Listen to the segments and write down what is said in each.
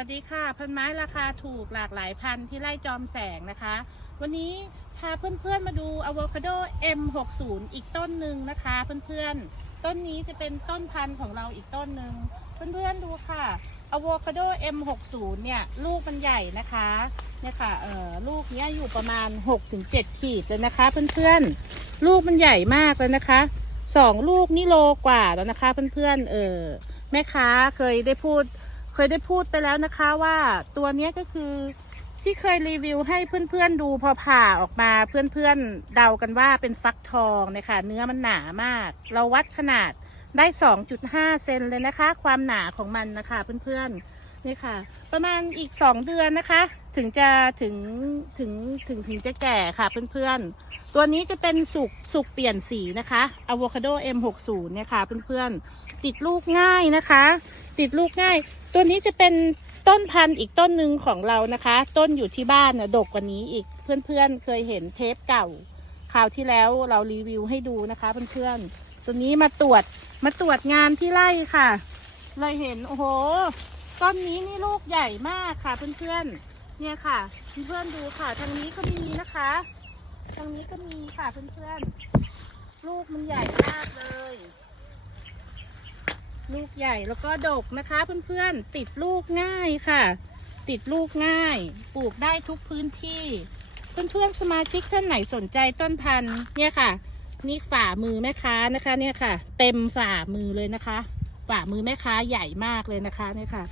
วัสดีค่ะพันไม้ราคาถูกหลากหลายพันที่ไร่จอมแสงนะคะ วันนี้พาเพื่อนๆมาดูอะโวคาโด M60 อีกต้นหนึ่งนะคะเพื่อนๆ ต้นนี้จะเป็นต้นพันธุ์ของเราอีกต้นหนึ่งเพื่อนๆดูค่ะอะโวคาโด M60 เนี่ยลูกมันใหญ่นะคะเนี่ยค่ะเอ่อลูกเนี้ยอยู่ประมาณ 6-7 ขีดเลยนะคะเพื่อนๆ ลูกมันใหญ่มากเลยนะคะสองลูกนี่โลกว่าแล้วนะคะเพื่อนๆเออแม่ค้าเคยได้พูด เคยได้พูดไปแล้วนะคะว่าตัวนี้ก็คือที่เคยรีวิวให้เพื่อนๆดูพอผ่าออกมาเพื่อนๆเดากันว่าเป็นฟักทองนะคะเนื้อมันหนามาก เราวัดขนาดได้ 2.5 เซนเลยนะคะ ความหนาของมันนะคะเพื่อนๆนี่ค่ะ ประมาณอีก 2 เดือนนะคะ ถึงจะถึงถึงถึงถึงจะแก่ค่ะเพื่อนๆ ตัวนี้จะเป็นสุกสุกเปลี่ยนสีนะคะอะโวคาโด M60 เนี่ยค่ะเพื่อนๆ ติดลูกง่ายนะคะ ติดลูกง่าย ตัวนี้จะเป็นต้นพันธุ์อีกต้นหนึ่งของเรานะคะ ต้นอยู่ที่บ้านนะดกกว่านี้อีกเพื่อนๆเคยเห็นเทปเก่าคราวที่แล้วเรารีวิวให้ดูนะคะเพื่อนๆตัวนี้มาตรวจมาตรวจงานที่ไร่ค่ะ เลยเห็นโอ้โหต้นนี้นี่ลูกใหญ่มากค่ะเพื่อนๆเนี่ยค่ะเพื่อนๆดูค่ะทางนี้ก็มีนะคะ ทางนี้ก็มีค่ะเพื่อนๆลูกมันใหญ่มาก ลูกใหญ่แล้วก็ดกนะคะเพื่อนๆติดลูกง่ายค่ะ ติดลูกง่าย ปลูกได้ทุกพื้นที่ เพื่อนๆสมาชิกท่านไหนสนใจต้นพันธุ์เนี่ยค่ะ นี่ฝ่ามือแม่ค้านะคะเนี่ยค่ะ เต็มฝ่ามือเลยนะคะ ฝ่ามือแม่ค้าใหญ่มากเลยนะคะเนี่ยค่ะ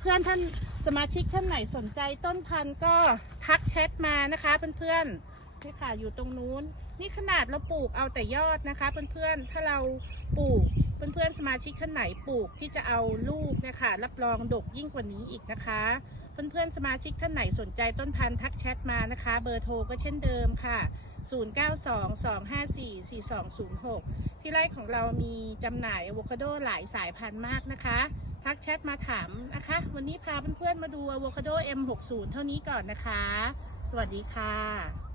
เพื่อนๆท่านสมาชิกท่านไหนสนใจต้นพันธุ์ก็ทักแชทมานะคะเพื่อนๆนี่ค่ะอยู่ตรงนู้น นี่ขนาดเราปลูกเอาแต่ยอดนะคะ เพื่อนๆ ถ้าเราปลูกเพื่อนๆ สมาชิกท่านไหนปลูกที่จะเอาลูกเนะคะรับรองดกยิ่งกว่านี้อีกนะคะ เพื่อนๆ สมาชิกท่านไหนสนใจต้นพันธุ์ทักแชทมานะคะ เบอร์โทรก็เช่นเดิมค่ะ 0922544206 ที่ไร่ของเรามีจำหน่ายอะโวคาโดหลายสายพันธุ์มากนะคะ ทักแชทมาถามนะคะ วันนี้พาเพื่อนๆ มาดูอะโวคาโด M60 เท่านี้ก่อนนะคะ สวัสดีค่ะ